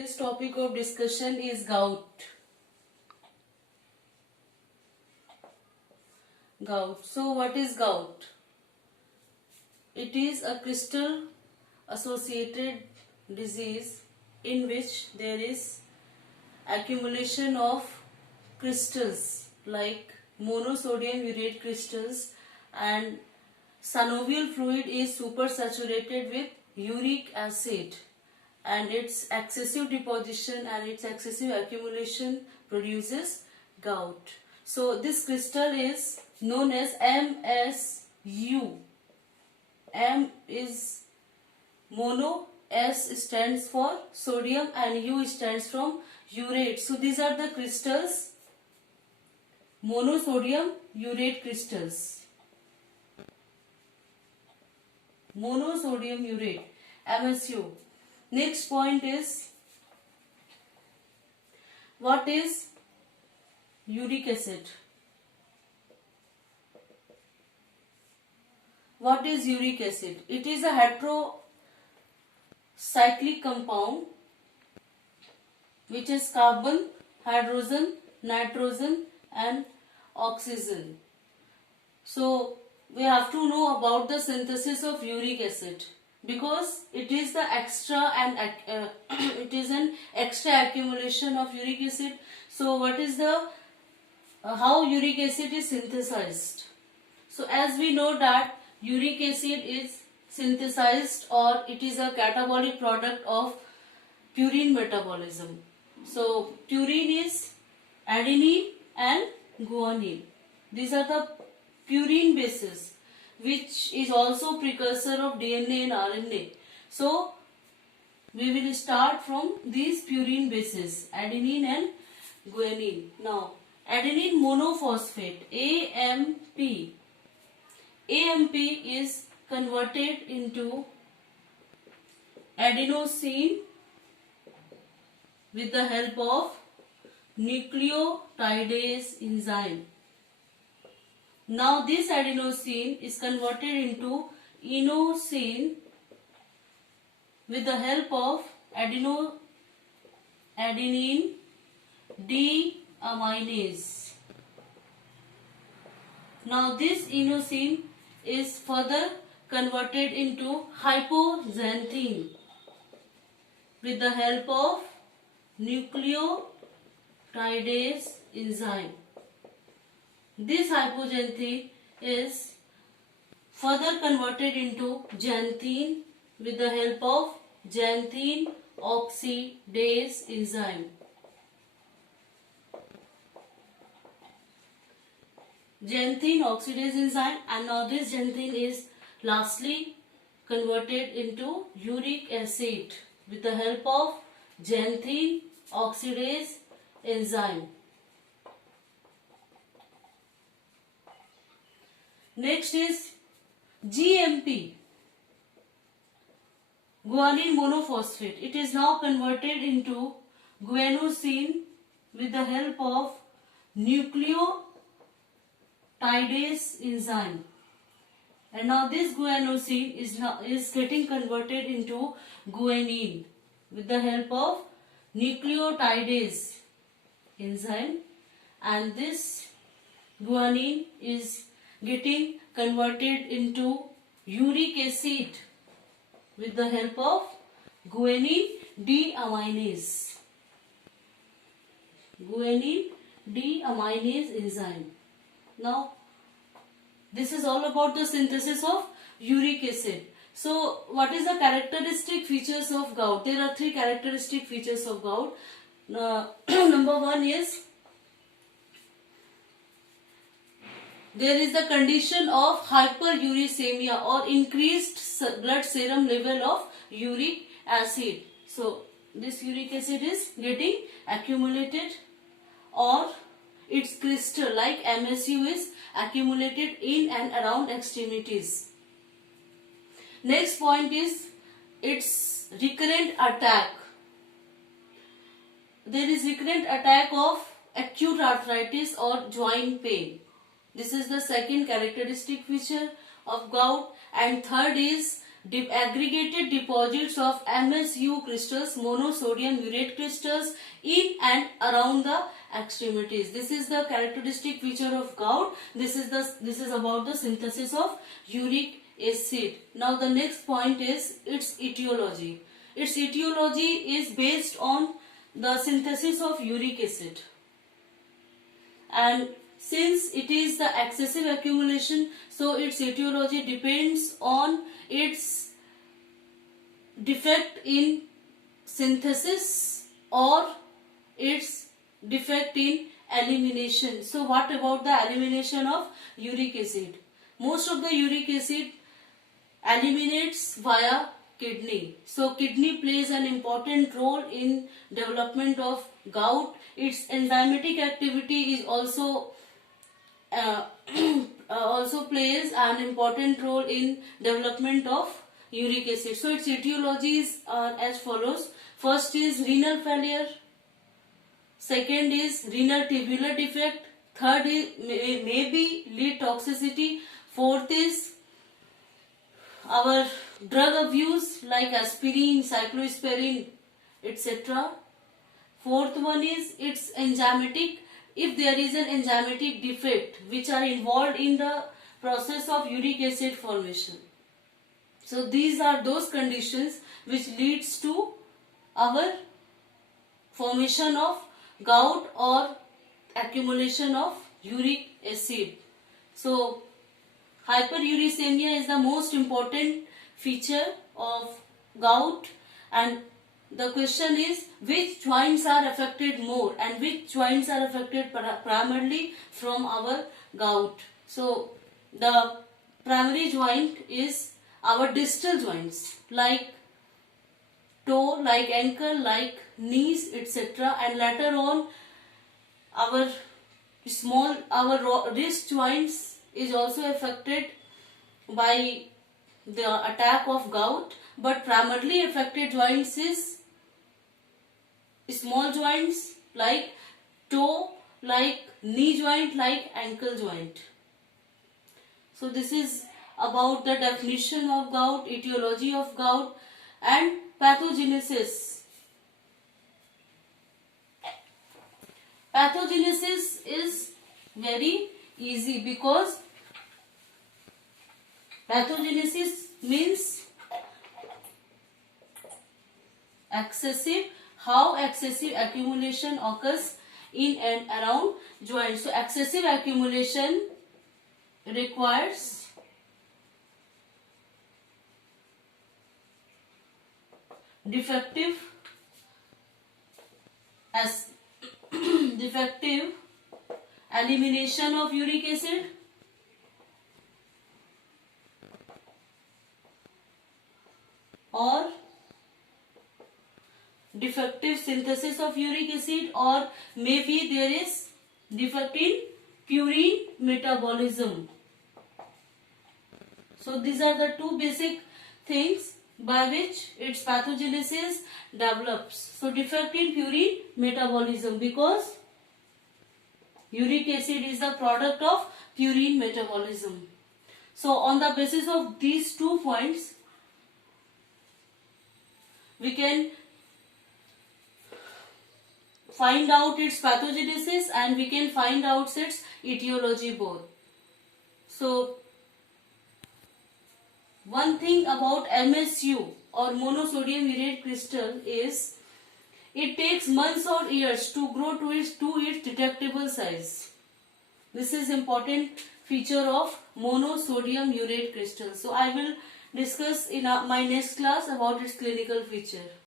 This topic of discussion is gout. Gout. So what is gout? It is a crystal associated disease in which there is accumulation of crystals like monosodium urate crystals, and synovial fluid is supersaturated with uric acid, and its excessive deposition and its excessive accumulation produces gout. So this crystal is known as MSU. M is mono, S stands for sodium, and U stands from urate. So these are the crystals, monosodium urate crystals. Monosodium urate, MSU. Next point is, what is uric acid? What is uric acid? It is a heterocyclic compound which is carbon, hydrogen, nitrogen and oxygen. So we have to know about the synthesis of uric acid, because it is the extra and it is an extra accumulation of uric acid. So what is the how uric acid is synthesized? So as we know that uric acid is synthesized, or it is a catabolic product of purine metabolism. So purine is adenine and guanine. These are the purine bases, which is also precursor of DNA and RNA. So we will start from these purine bases, adenine and guanine. Now adenine monophosphate, AMP. AMP is converted into adenosine with the help of nucleotidase enzyme. Now this adenosine is converted into inosine with the help of adenine deaminase. Now this inosine is further converted into hypoxanthine with the help of nucleotidase enzyme. This hypoxanthine is further converted into xanthine with the help of xanthine oxidase enzyme. Xanthine oxidase enzyme, and now this xanthine is lastly converted into uric acid with the help of xanthine oxidase enzyme. Next is GMP, guanine monophosphate. It is now converted into guanosine with the help of nucleotidase enzyme. And now this guanosine is getting converted into guanine with the help of nucleotidase enzyme, and this guanine is getting converted into uric acid with the help of guanine deaminase. Guanine deaminase enzyme. Now this is all about the synthesis of uric acid. So what is the characteristic features of gout? There are three characteristic features of gout. Number one is, there is the condition of hyperuricemia, or increased blood serum level of uric acid. So this uric acid is getting accumulated, or its crystal like MSU is accumulated in and around extremities. Next point is its recurrent attack. There is recurrent attack of acute arthritis or joint pain. This is the second characteristic feature of gout. And third is aggregated deposits of MSU crystals, monosodium urate crystals, in and around the extremities. This is the characteristic feature of gout. This is about the synthesis of uric acid. Now the next point is its etiology. Its etiology is based on the synthesis of uric acid, and since it is the excessive accumulation, so its etiology depends on its defect in synthesis or its defect in elimination. So what about the elimination of uric acid? Most of the uric acid eliminates via kidney. So kidney plays an important role in development of gout. Its enzymatic activity is also also plays an important role in development of uric acid. So its etiologies are as follows. First is renal failure. Second is renal tubular defect. Third is maybe lead toxicity. Fourth is our drug abuse like aspirin, cyclosporin, etc. Fourth one is its enzymatic. If there is an enzymatic defect which are involved in the process of uric acid formation. So these are those conditions which leads to our formation of gout or accumulation of uric acid. So hyperuricemia is the most important feature of gout, and the question is which joints are affected more and which joints are affected primarily from our gout. So the primary joint is our distal joints like toe, like ankle, like knees, etc. And later on our wrist joints is also affected by the attack of gout, but primarily affected joints is small joints like toe, like knee joint, like ankle joint. So this is about the definition of gout, etiology of gout, and pathogenesis. Pathogenesis is very easy because pathogenesis means how excessive accumulation occurs in and around joints. So excessive accumulation requires defective elimination of uric acid or defective synthesis of uric acid, or maybe there is defect in purine metabolism. So these are the two basic things by which its pathogenesis develops. So defect in purine metabolism, because uric acid is the product of purine metabolism. So on the basis of these 2 points, we can find out its pathogenesis and we can find out its etiology both. So one thing about MSU or monosodium urate crystal is it takes months or years to grow to its detectable size. This is important feature of monosodium urate crystal. So I will discuss in my next class about its clinical feature.